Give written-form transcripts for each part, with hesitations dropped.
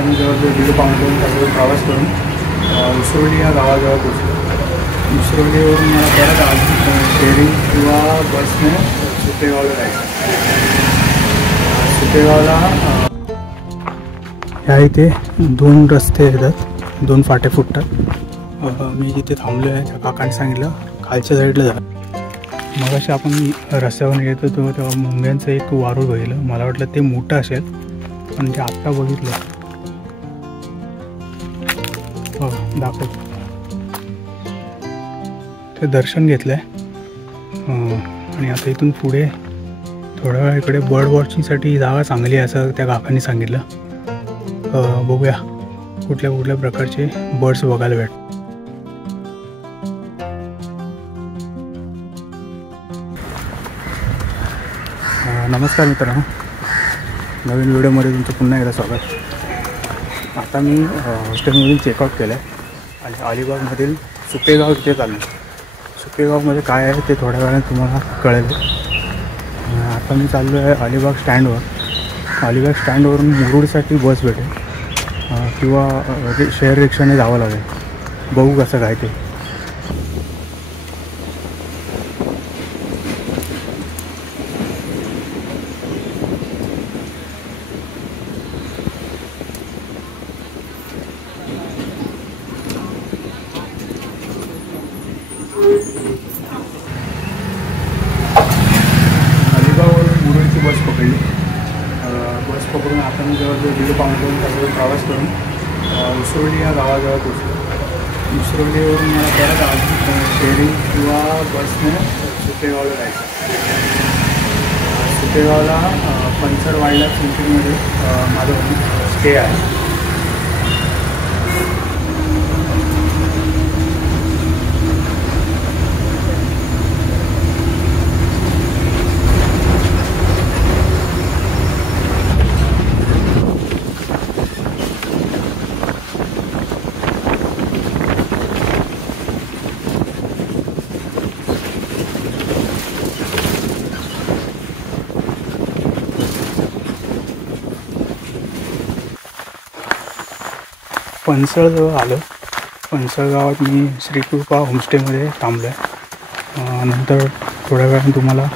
आता मी जवळजवळ 1.5 तासाचा प्रवास करून उसरोली या गावाजवळ पोचलो। उसरोलीवरून मला परत आज शेअरिंग किंवा बसने सुपेगावला जायचं। सुपेगावला ह्या इथे 2 रस्ते येतात, 2 फाटे फुटतात। मी जिथे थांबलो आहे त्या काकाने सांगितलं खालच्या साईडला जा। मग अशा आपण रस्त्यावरून येत होतो तेव्हा मुंग्यांचं एक वारूळ बघितलं। मला वाटलं ते मोठं असेल, पण ते आत्ता बघितलं दाखवतो ते दर्शन घेतलं आहे। आणि आता इथून पुढे थोड्या वेळा इकडे बर्ड वॉचिंगसाठी जागा चांगली आहे असं त्या काकांनी सांगितलं। बघूया कुठल्या कुठल्या प्रकारचे बर्ड्स बघायला भेट। नमस्कार मित्रांनो, नवीन व्हिडिओमध्ये तुमचं पुन्हा एकदा स्वागत। आता मी हॉस्टेलमधून चेकआउट केलं आहे आणि अलिबागमधील सुपेगाव इथे चाललो। सुपेगावमध्ये काय आहे ते थोड्या वेळाने तुम्हाला कळेल। आता मी चाललो आहे अलिबाग स्टँडवर। अलिबाग स्टँडवरून मुरुडसाठी बस भेटेल किंवा शेअर रिक्षाने जावं लागेल। बघू कसं काय ते। मुरुडची बस पकडली। बस पकडून आता मी जवळजवळ 1.5 तासाचा प्रवास करून उसरोली या गावाजवळ पोचलो। उसरोलीवरून मला परत आज शेअरिंग किंवा बसने सुपेगावला जायचं। सुपेगावला पंचर वाईल्डलाईफ सेंचुरीमध्ये माझं स्टे आहे। पनसळजवळ आलो। पनसळ गावात मी श्रीकृपा होमस्टेमध्ये थांबलो आहे। नंतर थोड्या वेळाने तुम्हाला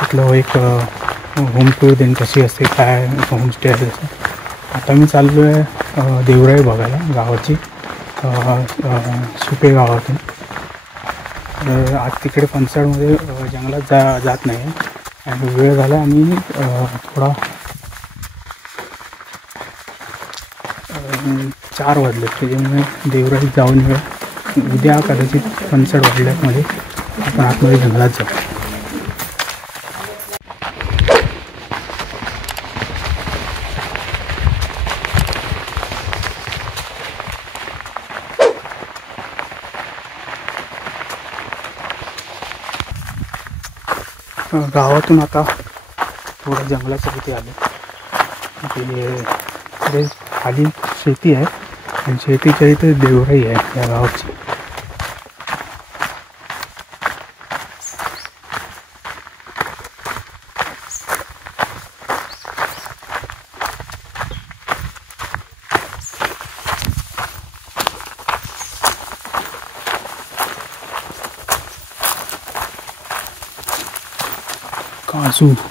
तिथलं एक होम टूर देईन कशी असते काय होमस्टे आहे तसं। आता मी चाललो आहे देवराई बघायला गावाची सुपे गावातून। आज तिकडे पनसळमध्ये जंगलात जात नाही आणि वेळ झाला आणि थोडा 4 वाजले त्याच्यामुळे देवराईत जाऊन उद्या कदाचित पनसळ वाईल्डलाईफमध्ये आपण आतमध्ये जंगलात जाऊ। गावातून आता थोडं जंगलाच्या तिथे आले। ते खाली शेती आहे आणि शेतीच्या इथे देवराई आहे या गावाची।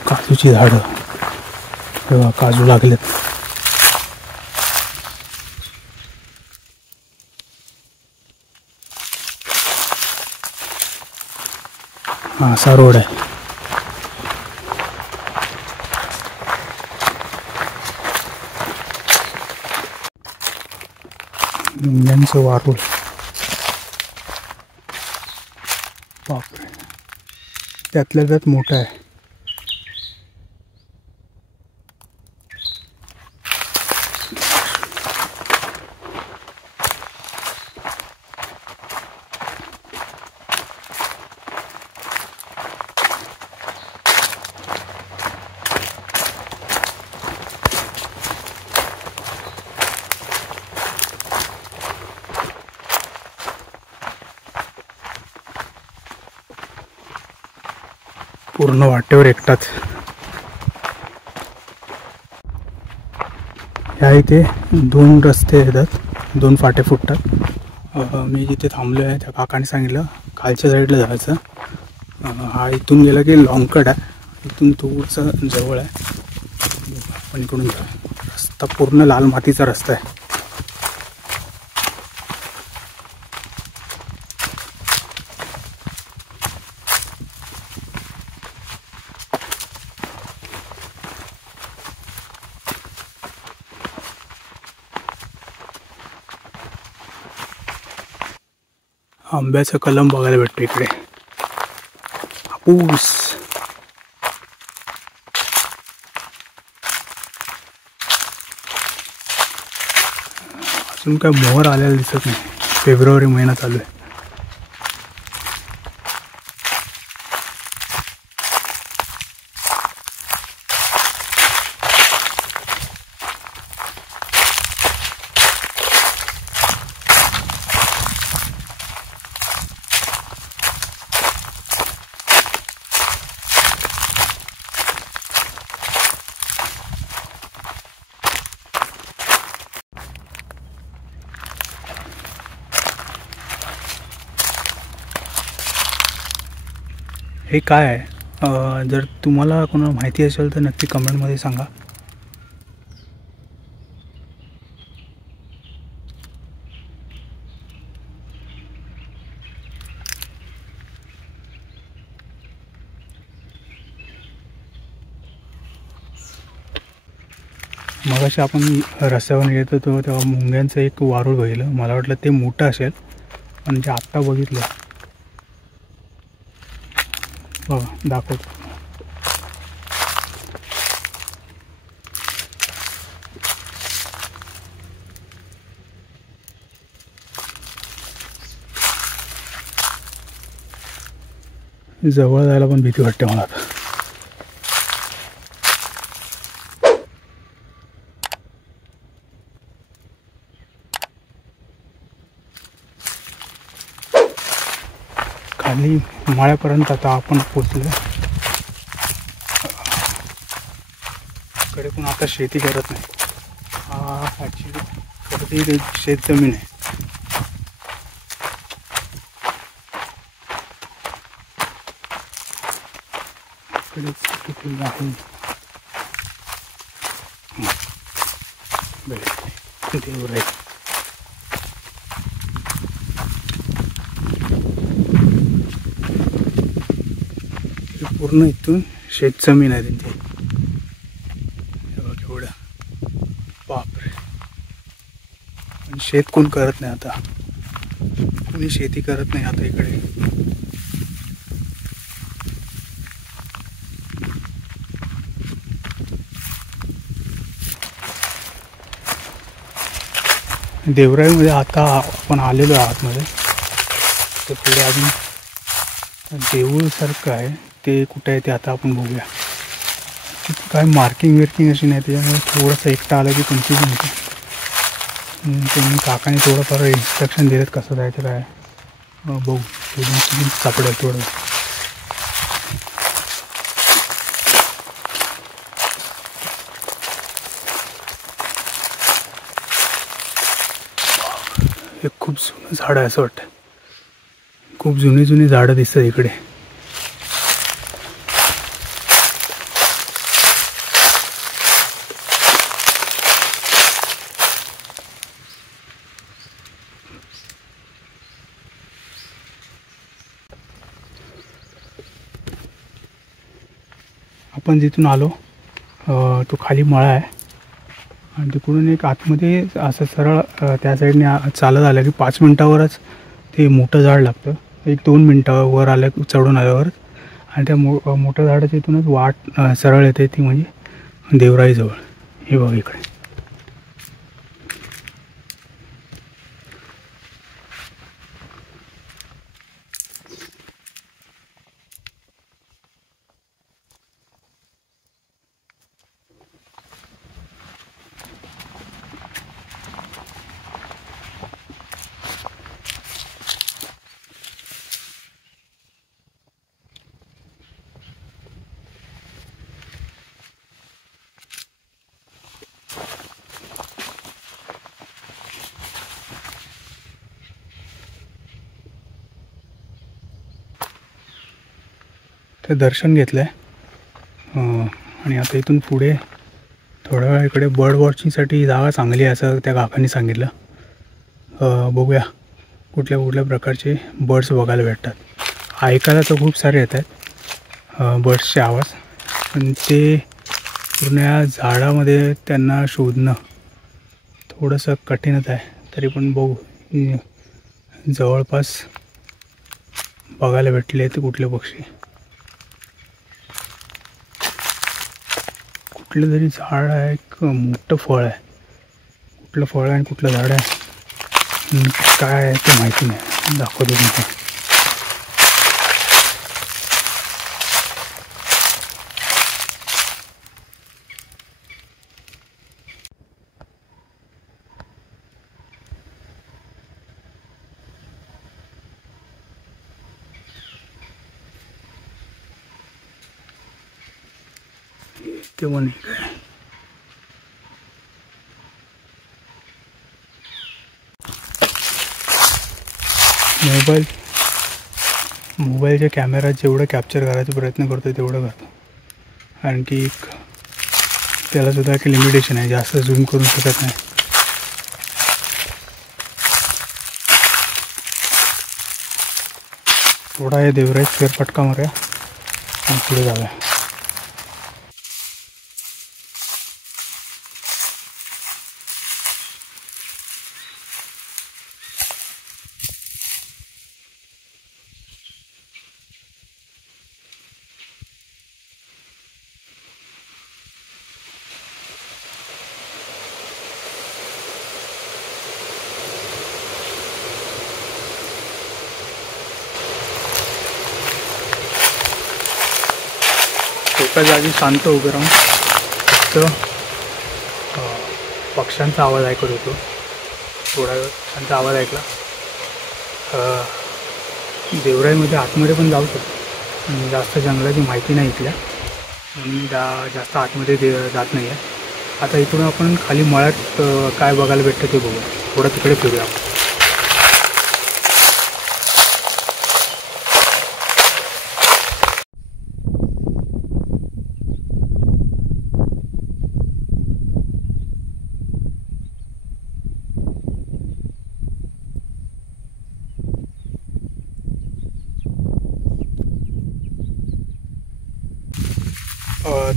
काजूची झाडं तेव्हा काजू लागलेत। हा असा रोड आहे। मुंग्यांचं वारूळ बापरे, त्यातल्या त्यात मोठं आहे। पूर्ण वाटेवर एकटाच। ह्या इथे 2 रस्ते येतात, 2 फाटे फुटतात. मी जिथे थांबलो आहे त्या काकाने सांगितलं खालच्या साईडला जायचं. हा इथून गेला की लॉंग कट आहे, इथून थोडंसं जवळ आहे. आपण इकडून जा. रस्ता पूर्ण लाल मातीचा रस्ता आहे. आंब्याचा कलम बघायला भेटतो इकडे. हापूस. अजून काय मोहर आलेला दिसत नाही. फेब्रुवारी महिना चालू आहे. हे काय आहे? जर तुम्हाला कोणाला माहिती असेल तर नक्की कमेंटमध्ये सांगा. मगाशी आपण रस्त्यावर येत होतो तेव्हा मुंग्यांचं एक वारूळ बघितलं. मला वाटलं ते मोठं असेल, पण जे आत्ता बघितलं बघा दाखवतो. जवळ जायला पण भीती वाटते मला आता. खाली माळ्यापर्यंत आता आपण पोचलो. कडे पण आता शेती करत नाही. ॲक्च्युली शेत जमीन आहे. देवर आहे. पूर्ण इथून शेत जमीन आहे त्यांची. केवढं बापरे. पण शेत कोण करत नाही आता. कोणी शेती करत नाही आता इकडे. देवराईमध्ये आता आपण आलेलो आतमध्ये. तर पुढे अजून देऊळसारखं आहे, ते कुठे आहे ते आता आपण बघूया. तिथे काय मार्किंग अशी नाही, त्याच्यामुळे थोडंसं एकटा आलं की कन्फ्युजन होतं. त्यांनी काकाने थोडंफार इन्स्ट्रक्शन दिलेत कसं जायचं काय. बघू सापडेल थोडं. हे खूप जुनं झाड आहे असं वाटतं. खूप जुनी झाडं दिसतात इकडे. आपण जिथून आलो तो खाली मळा आहे आणि तिकडून एक आतमध्ये असं सरळ त्या साईडने चालत आलं की 5 मिनटावरच ते मोठं झाड लागतं. 1-2 मिनटावर आलं चढून आल्यावर. आणि त्या मोठ्या झाडाच्या इथूनच वाट सरळ येते, ती म्हणजे देवराईजवळ. हे बघ इकडे. इकडे दर्शन घेतलं आहे आणि आता इथून पुढे थोड्या वेळा इकडे बर्ड वॉचिंगसाठी जागा चांगली आहे असं त्या काकांनी सांगितलं. बघूया कुठल्या कुठल्या प्रकारचे बर्ड्स बघायला भेटतात. ऐकायला तर खूप सारे येत आहेत बर्ड्सचे आवाज, पण ते पूर्ण या झाडामध्ये त्यांना शोधणं थोडंसं कठीणच आहे. तरी पण बघू जवळपास बघायला भेटले ते कुठले पक्षी. कुठलं तरी झाड आहे, एक मोठं फळ आहे. कुठलं फळ आहे आणि कुठलं झाड आहे काय आहे ते माहिती नाही. दाखवतो तुमचं. ते पण काय मोबाईलच्या कॅमेऱ्यात जेवढं कॅप्चर करायचा प्रयत्न करतो तेवढं करतो. आणखी त्यालासुद्धा एक लिमिटेशन आहे, जास्त झूम करू शकत नाही. थोडा हे देवराई फेरफटका मारूया आणि पुढे जाऊया. एका जागी शांत उभं राहून तर पक्ष्यांचा आवाज ऐकत होतो. थोडा वेळ त्यांचा आवाज ऐकला. देवराईमध्ये आतमध्ये पण जाऊ शकतो, जास्त जंगलाची माहिती नाही इथल्या म्हणून जास्त आतमध्ये जात नाही आहे. आता इकडून आपण खाली मळ्यात काय बघायला भेटतं ते बघू. थोडं तिकडे फिरूया आपण.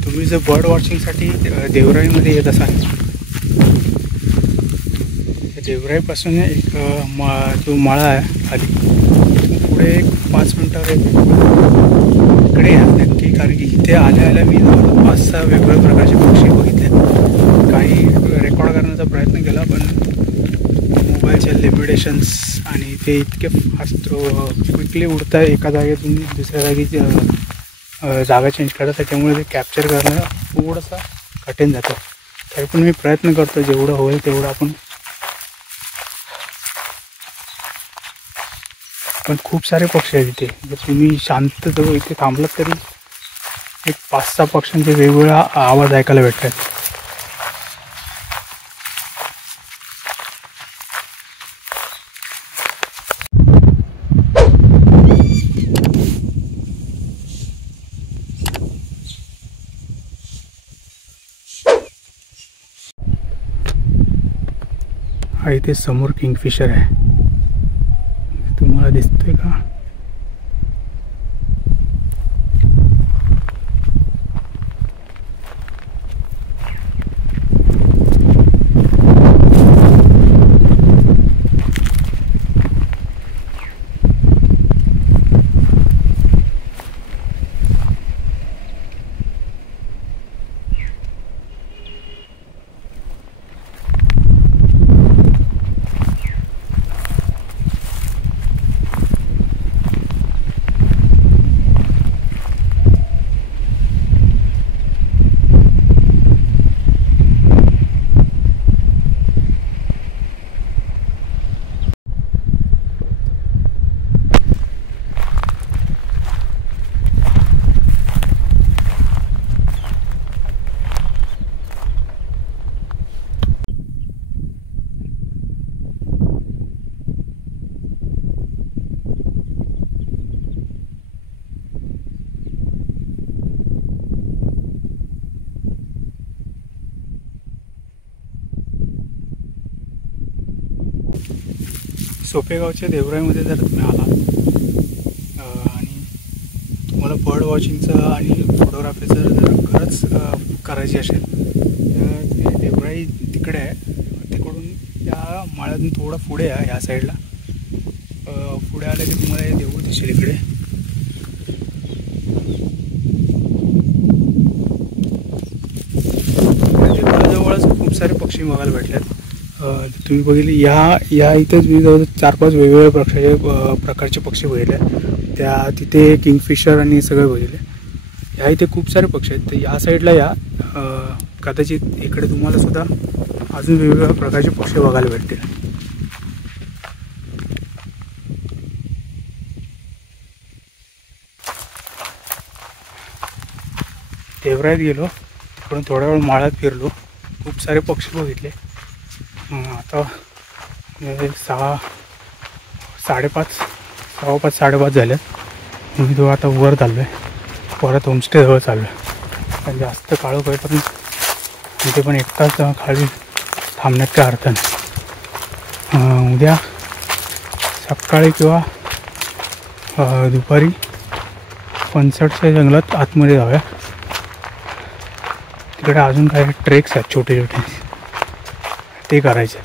तुम्ही जर बर्ड वॉचिंगसाठी देवराईमध्ये येत असाल, देवराईपासून एक जो माळा आहे खाली पुढे एक 5 मिनटावर इकडे या नक्की. कारण की इथे आल्या मी 5-6 वेगवेगळ्या प्रकारचे पक्षी बघितले. काही रेकॉर्ड करण्याचा प्रयत्न केला पण मोबाईलचे लिमिटेशन्स आणि ते इतके फास्ट क्विकली उडत आहे एका जागेतून दुसऱ्या जागी जागा चेंज करतात, त्याच्यामुळे ते कॅप्चर करणं थोडंसं कठीण जातं. तरी पण मी प्रयत्न करतो जेवढं होईल तेवढं आपण. पण खूप सारे पक्षी आहेत इथे. जर तुम्ही शांत जवळ इथे थांबलात तरी एक 5-6 पक्ष्यांचे वेगवेगळा आवाज ऐकायला भेटतात. हा इथे समोर किंगफिशर आहे, तुम्हाला दिसतोय का? सोपेगावच्या देवराईमध्ये जर तुम्ही आलात आणि तुम्हाला बर्ड वॉचिंगचं आणि फोटोग्राफीचं जर खरंच करायची असेल तर ते देवराई तिकडे आहे. तिकडून त्या माळ्यातून थोडं पुढे आहे ह्या साईडला. पुढे आले की तुम्हाला हे देऊळ दिसेल इकडे. देवळाजवळच खूप सारे पक्षी बघायला भेटलेत. तुम्ही बघितले या इथेच मी जवळ 4-5 वेगवेगळ्या प्रकारचे पक्षी बघितले. त्या तिथे किंगफिशर आणि सगळे बघितले. ह्या इथे खूप सारे पक्षी आहेत. तर या साईडला या कदाचित इकडे तुम्हाला सुद्धा अजून वेगवेगळ्या प्रकारचे पक्षी बघायला भेटतील. देवराईत गेलो, तिकडून थोड्या वेळ माळ्यात फिरलो, खूप सारे पक्षी बघितले. आता 5:30 झाले. मी तो आता वर चाललो आहे, परत होमस्टेजवळ चाललो आहे. पण जास्त काळोख आहे पण तिथे पण एक तास खाली थांबण्यात काय अर्थ नाही. उद्या सकाळी किंवा दुपारी 65च्या जंगलात आतमध्ये जाऊया. तिकडे अजून काही ट्रेक्स आहेत छोटे छोटे, ते करायचे.